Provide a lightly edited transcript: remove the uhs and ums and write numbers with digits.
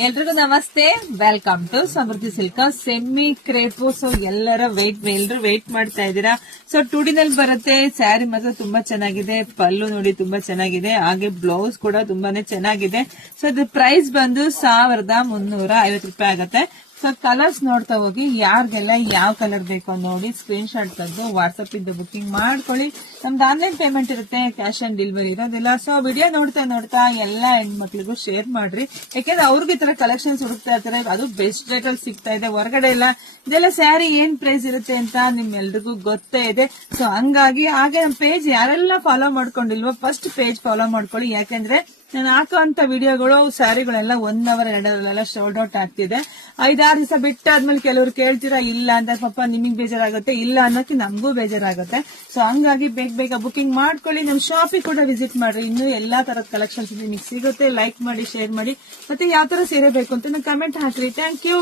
ಎಲ್ರಿಗೂ ನಮಸ್ತೆ, welcome to Samriddhi silk semi crepe. So ಎಲ್ಲರೂ ವೇಟ್ ಮಾಡ್ತಾ ಇದ್ದೀರಾ. ಸೊ ಟುಡಿನಲ್ಲಿ ಬರುತ್ತೆ. ಸ್ಯಾರಿ ಮಾತ್ರ ತುಂಬಾ ಚೆನ್ನಾಗಿದೆ, ಪಲ್ಲು ನೋಡಿ ತುಂಬಾ ಚೆನ್ನಾಗಿದೆ, ಹಾಗೆ ಬ್ಲೌಸ್ ಕೂಡ ತುಂಬಾನೇ ಚೆನ್ನಾಗಿದೆ. ಸೊ ಇದು ಪ್ರೈಸ್ ಬಂದು 1350 ರೂಪಾಯಿ ಆಗುತ್ತೆ. ಸೊ ಕಲರ್ಸ್ ನೋಡ್ತಾ ಹೋಗಿ, ಯಾರಿಗೆಲ್ಲ ಯಾವ ಕಲರ್ ಬೇಕು ನೋಡಿ ಸ್ಕ್ರೀನ್ ಶಾಟ್ ತೆಗೆದು ವಾಟ್ಸ್ಆಪ್ ಇಂದ ಬುಕಿಂಗ್ ಮಾಡ್ಕೊಳ್ಳಿ. ನಮ್ದು ಆನ್ಲೈನ್ ಪೇಮೆಂಟ್ ಇರುತ್ತೆ, ಕ್ಯಾಶ್ ಆನ್ ಡೆಲಿವರಿ ಇರೋದಿಲ್ಲ. ಸೊ ವಿಡಿಯೋ ನೋಡ್ತಾ ಎಲ್ಲಾ ಹೆಣ್ಮಕ್ಳಿಗೂ ಶೇರ್ ಮಾಡ್ರಿ, ಯಾಕೆಂದ್ರೆ ಅವ್ರಿಗೆ ಈ ತರ ಕಲೆಕ್ಷನ್ಸ್ ಹುಡುಕ್ತಾ ಇರ್ತಾರೆ. ಅದು ಬೆಸ್ಟ್ ರೇಟ್ ಅಲ್ಲಿ ಸಿಗ್ತಾ ಇದೆ, ಹೊರಗಡೆ ಎಲ್ಲ ಇದೆಲ್ಲ ಸ್ಯಾರಿ ಏನ್ ಪ್ರೈಸ್ ಇರುತ್ತೆ ಅಂತ ನಿಮ್ಮೆಲ್ರಿಗೂ ಗೊತ್ತೇ ಇದೆ. ಸೊ ಹಂಗಾಗಿ ಹಾಗೆ ನಮ್ಮ ಪೇಜ್ ಯಾರೆಲ್ಲ ಫಾಲೋ ಮಾಡ್ಕೊಂಡಿಲ್ವೋ ಫಸ್ಟ್ ಪೇಜ್ ಫಾಲೋ ಮಾಡ್ಕೊಳ್ಳಿ. ಯಾಕೆಂದ್ರೆ ನಾನು ಹಾಕುವಂತ ವಿಡಿಯೋಗಳು ಸ್ಯಾರಿಗಳೆಲ್ಲ 1 ಅವರ್ 2 ಅವರ್ ಶೋಲ್ಡ್ ಔಟ್ ಆಗ್ತಿದೆ. 5-6 ದಿವಸ ಬಿಟ್ಟಾದ್ಮೇಲೆ ಕೆಲವರು ಕೇಳ್ತೀರಾ ಇಲ್ಲ ಅಂತ, ಪಾಪ ನಿಮಗ್ ಬೇಜಾರಾಗುತ್ತೆ, ಇಲ್ಲ ಅನ್ನೋಕೆ ನಮಗೂ ಬೇಜಾರಾಗುತ್ತೆ. ಸೊ ಹಂಗಾಗಿ ಬೇಗ ಬುಕಿಂಗ್ ಮಾಡ್ಕೊಳ್ಳಿ. ನಮ್ ಶಾಪಿಗೆ ಕೂಡ ವಿಸಿಟ್ ಮಾಡ್ರಿ, ಇನ್ನೂ ಎಲ್ಲಾ ತರದ ಕಲೆಕ್ಷನ್ಸ್ ನಿಮಗೆ ಸಿಗುತ್ತೆ. ಲೈಕ್ ಮಾಡಿ, ಶೇರ್ ಮಾಡಿ, ಮತ್ತೆ ಯಾವ ತರ ಸೀರೆ ಬೇಕು ಅಂತ ಕಮೆಂಟ್ ಹಾಕ್ರಿ. Thank you.